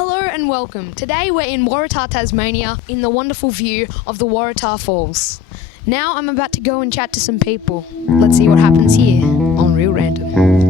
Hello and welcome. Today we're in Waratah, Tasmania, in the wonderful view of the Waratah Falls. Now I'm about to go and chat to some people. Let's see what happens here on Real Random.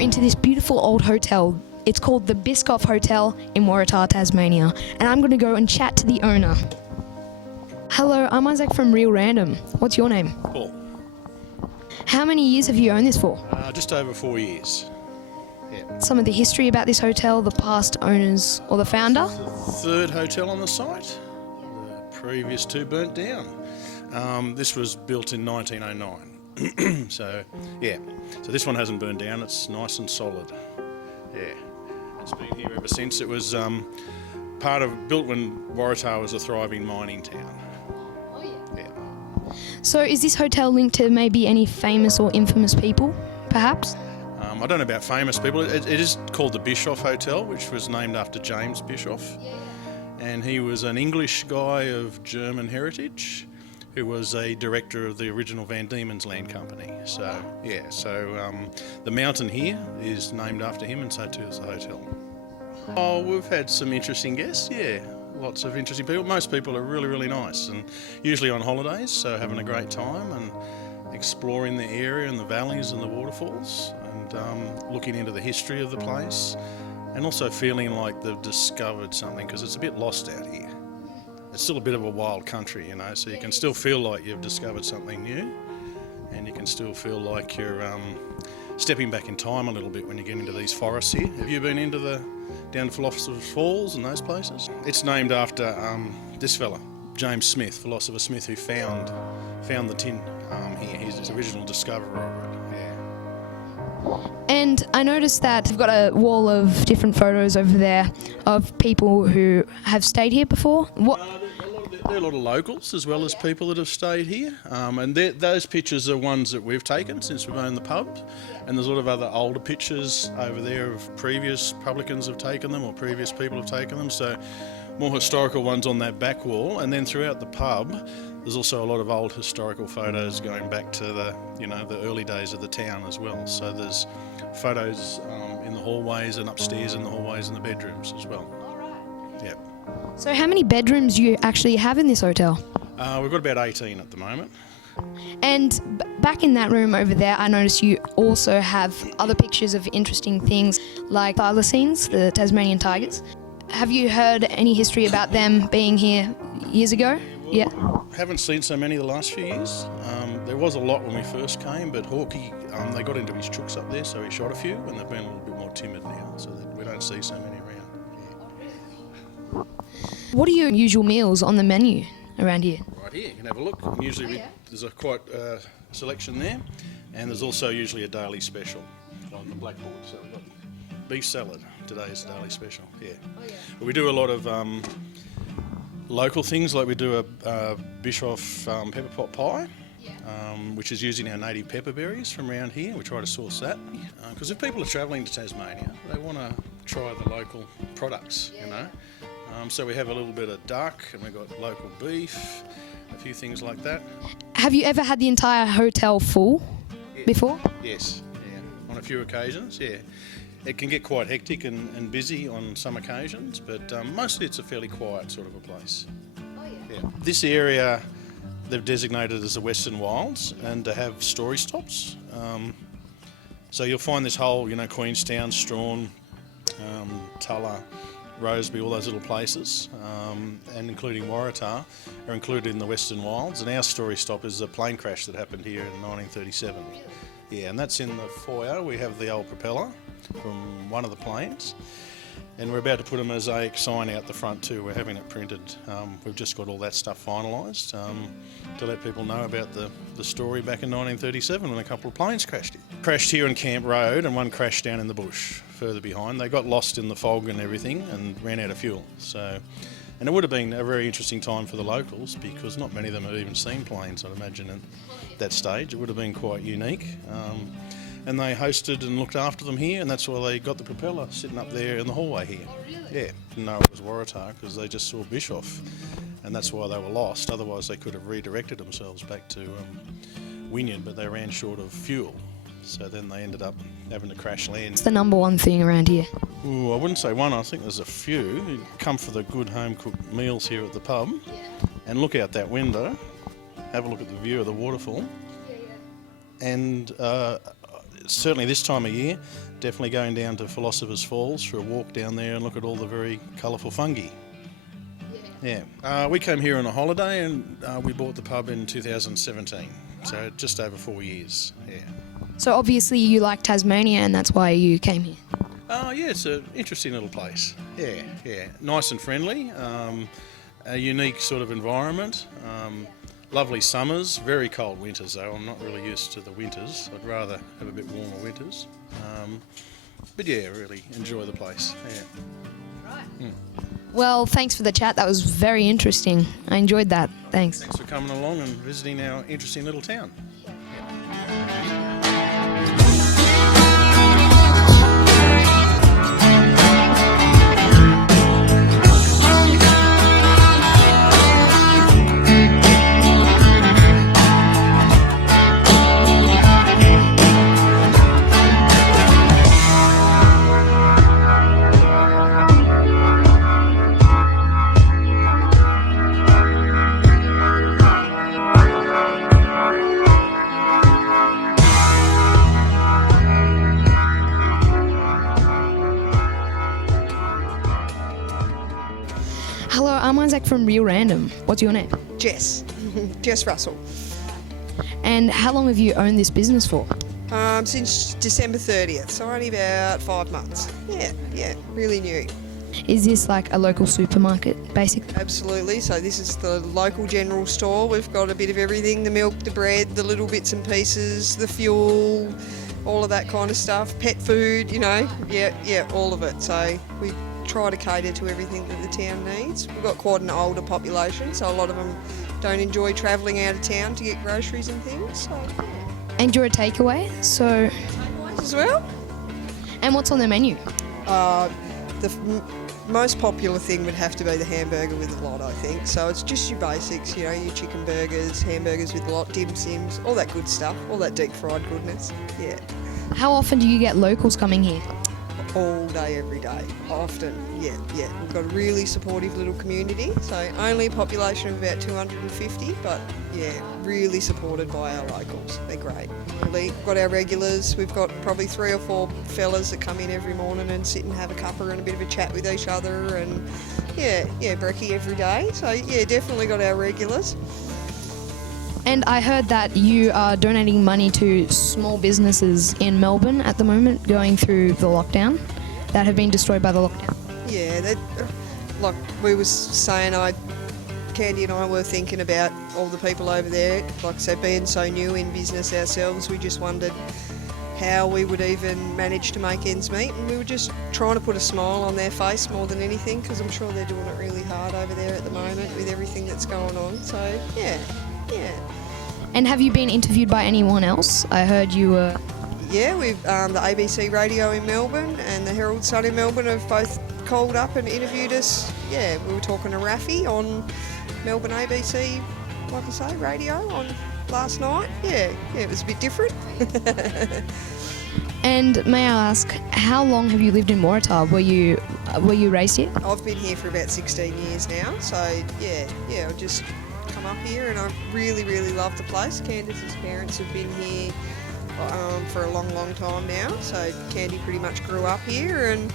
Into this beautiful old hotel. It's called the Biscoff Hotel in Waratah, Tasmania, and I'm going to go and chat to the owner. Hello, I'm Isaac from Real Random. What's your name? Paul. How many years have you owned this for? Just over 4 years. Yeah. Some of the history about this hotel, the past owners or the founder? It's the third hotel on the site. The previous two burnt down. This was built in 1909. So this one hasn't burned down. It's nice and solid. Yeah, it's been here ever since. It was built when Waratah was a thriving mining town. Oh Yeah. So is this hotel linked to maybe any famous or infamous people, perhaps? I don't know about famous people. It is called the Bischoff Hotel, which was named after James Bischoff, and he was an English guy of German heritage, who was a director of the original Van Diemen's Land Company. So the mountain here is named after him, and so too is the hotel. Oh, we've had some interesting guests, lots of interesting people. Most people are really, really nice, and usually on holidays, so having a great time and exploring the area and the valleys and the waterfalls, and looking into the history of the place, and also feeling like they've discovered something, because it's a bit lost out here. It's still a bit of a wild country, so you can still feel like you've discovered something new, and you can still feel like you're stepping back in time a little bit when you get into these forests here. Have you been down to Philosopher's Falls and those places? It's named after this fella, James Smith, Philosopher Smith, who found the tin here. He's the original discoverer of it. And I noticed that you've got a wall of different photos over there of people who have stayed here before. What? There are a lot of locals as well as people that have stayed here, and those pictures are ones that we've taken since we've owned the pub, and there's a lot of other older pictures over there of previous publicans have taken them or previous people have taken them, so more historical ones on that back wall. And then throughout the pub there's also a lot of old historical photos going back to the early days of the town as well. So there's photos in the hallways and upstairs in the hallways and the bedrooms as well. Yeah. So how many bedrooms do you actually have in this hotel? We've got about 18 at the moment. And back in that room over there, I noticed you also have other pictures of interesting things like thylacines, the Tasmanian tigers. Have you heard any history about them being here years ago? Yeah. Haven't seen so many the last few years. There was a lot when we first came, but Hawkeye, they got into his chooks up there, so he shot a few, and they've been a little bit more timid now, so that we don't see so many around. Yeah. What are your usual meals on the menu around here? Right here, you can have a look. And usually there's a quite selection there, and there's also usually a daily special on the blackboard. So we've got beef salad today is the daily special. But we do a lot of local things, like we do a Bischoff pepper pot pie, which is using our native pepper berries from around here. We try to source that, because if people are travelling to Tasmania, they want to try the local products, So we have a little bit of duck, and we've got local beef, a few things like that. Have you ever had the entire hotel full before? Yes, on a few occasions, It can get quite hectic and busy on some occasions, but mostly it's a fairly quiet sort of a place. This area they've designated as the Western Wilds, and to have story stops. So you'll find this whole, Queenstown, Strawn, Tulla, Roseby, all those little places, and including Waratah, are included in the Western Wilds. And our story stop is a plane crash that happened here in 1937. Yeah, and that's in the foyer. We have the old propeller from one of the planes. And we're about to put a mosaic sign out the front too. We're having it printed. We've just got all that stuff finalised to let people know about the story back in 1937 when a couple of planes crashed here. Crashed here on Camp Road and one crashed down in the bush further behind. They got lost in the fog and everything and ran out of fuel. And it would have been a very interesting time for the locals because not many of them had even seen planes, I'd imagine, at that stage. It would have been quite unique. And they hosted and looked after them here, and that's why they got the propeller sitting up there in the hallway here. Oh, really? Yeah, didn't know it was Waratah because they just saw Bischoff, and that's why they were lost. Otherwise, they could have redirected themselves back to Wynyard, but they ran short of fuel. So then they ended up having to crash land. It's the number one thing around here. Ooh, I wouldn't say one, I think there's a few. You come for the good home-cooked meals here at the pub, and look out that window, have a look at the view of the waterfall, and certainly this time of year, definitely going down to Philosopher's Falls for a walk down there and look at all the very colourful fungi. Yeah. We came here on a holiday and we bought the pub in 2017, so just over 4 years. Yeah. So obviously you like Tasmania and that's why you came here. Yeah, it's an interesting little place. Yeah. Nice and friendly. A unique sort of environment. Lovely summers, very cold winters though. I'm not really used to the winters. I'd rather have a bit warmer winters. But yeah, really enjoy the place. Yeah. Right. Well, thanks for the chat. That was very interesting. I enjoyed that. Thanks. Thanks for coming along and visiting our interesting little town. Hello, I'm Isaac from Real Random. What's your name? Jess. Jess Russell. And how long have you owned this business for? Since December 30th, so only about 5 months. Yeah, really new. Is this like a local supermarket, basically? Absolutely. So this is the local general store. We've got a bit of everything, the milk, the bread, the little bits and pieces, the fuel, all of that kind of stuff, pet food, yeah, all of it. So we try to cater to everything that the town needs. We've got quite an older population, so a lot of them don't enjoy travelling out of town to get groceries and things. So, And you're a takeaway, so... as well. And what's on the menu? Most popular thing would have to be the hamburger with a lot, I think. So it's just your basics, your chicken burgers, hamburgers with a lot, dim sims, all that good stuff, all that deep fried goodness. Yeah. How often do you get locals coming here? All day, every day, often. Yeah. We've got a really supportive little community. So only a population of about 250, but yeah, really supported by our locals. They're great. We've got our regulars. We've got probably 3 or 4 fellas that come in every morning and sit and have a cuppa and a bit of a chat with each other, and yeah, brekkie every day. So yeah, definitely got our regulars. And I heard that you are donating money to small businesses in Melbourne at the moment, going through the lockdown, that have been destroyed by the lockdown. Yeah, like we was saying, Candy and I were thinking about all the people over there. Like I said, being so new in business ourselves, we just wondered how we would even manage to make ends meet, and we were just trying to put a smile on their face more than anything, because I'm sure they're doing it really hard over there at the moment with everything that's going on. So yeah. And have you been interviewed by anyone else? I heard you were... Yeah, we've the ABC Radio in Melbourne and the Herald Sun in Melbourne have both called up and interviewed us. Yeah, we were talking to Rafi on Melbourne ABC, like I say, radio on last night. Yeah, it was a bit different. And may I ask, how long have you lived in Waratah? Were you raised here? I've been here for about 16 years now, so yeah, I just come up here and I really, really love the place. Candice's parents have been here for a long time now, so Candy pretty much grew up here, and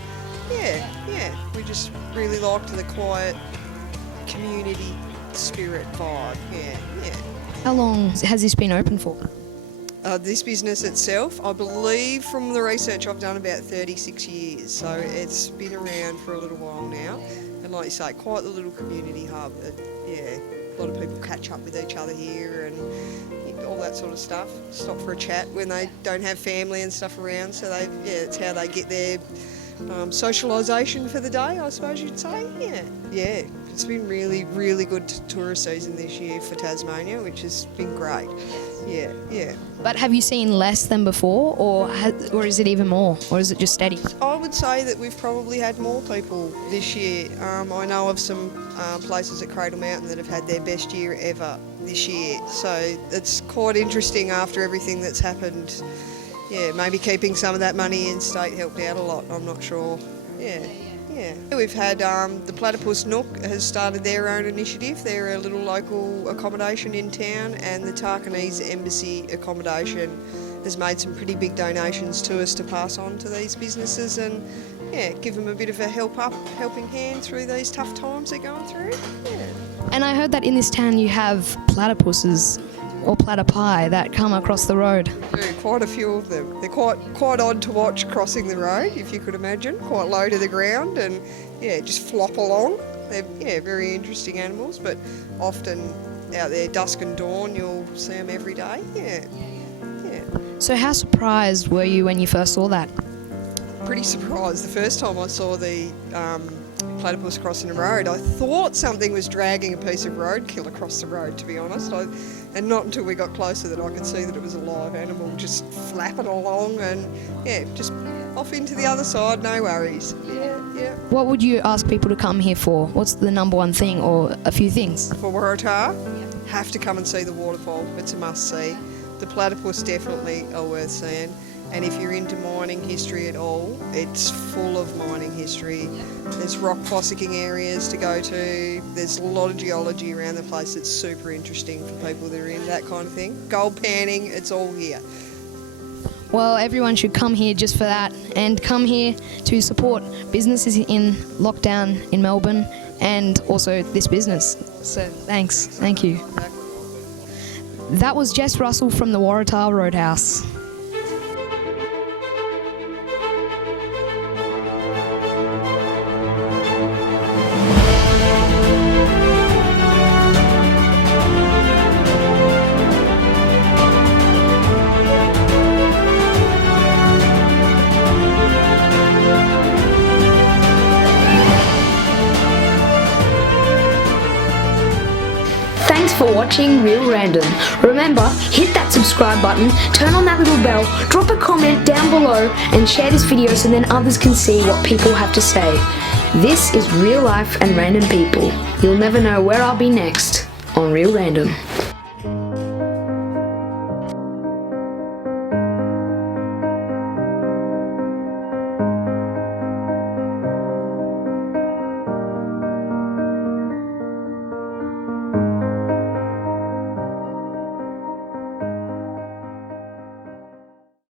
yeah, we just really liked the quiet community spirit vibe. Yeah. How long has this been open for? This business itself, I believe from the research I've done, about 36 years, so it's been around for a little while now, and like you say, quite the little community hub. Yeah, a lot of people catch up with each other here and all that sort of stuff. Stop for a chat when they don't have family and stuff around, so it's how they get their socialisation for the day, I suppose you'd say. Yeah. It's been really, really good tourist season this year for Tasmania, which has been great. Yeah. But have you seen less than before, or is it even more, or is it just steady? I would say that we've probably had more people this year. I know of some places at Cradle Mountain that have had their best year ever this year, so it's quite interesting after everything that's happened. Yeah, maybe keeping some of that money in state helped out a lot, I'm not sure. Yeah. We've had the Platypus Nook has started their own initiative. They're a little local accommodation in town, and the Tarkanese Embassy accommodation has made some pretty big donations to us to pass on to these businesses and give them a bit of a helping hand through these tough times they're going through. Yeah. And I heard that in this town you have platypuses or platypi that come across the road. Quite a few of them. They're quite odd to watch crossing the road, if you could imagine. Quite low to the ground and just flop along. They're very interesting animals, but often out there dusk and dawn you'll see them every day. Yeah. So how surprised were you when you first saw that? Pretty surprised. The first time I saw the platypus crossing the road, I thought something was dragging a piece of roadkill across the road, to be honest. And not until we got closer that I could see that it was a live animal just flapping along and just off into the other side, no worries. Yeah. What would you ask people to come here for? What's the number one thing or a few things? For Waratah, have to come and see the waterfall. It's a must see. The platypus definitely are worth seeing. And if you're into mining history at all, it's full of mining history. There's rock fossicking areas to go to. There's a lot of geology around the place that's super interesting for people that are into that kind of thing. Gold panning, it's all here. Well, everyone should come here just for that, and come here to support businesses in lockdown in Melbourne and also this business. So thank you. That was Jess Russell from the Waratah Roadhouse. Thanks for watching Real Random. Remember, hit that subscribe button, turn on that little bell, drop a comment down below and share this video so then others can see what people have to say. This is real life and random people. You'll never know where I'll be next on Real Random.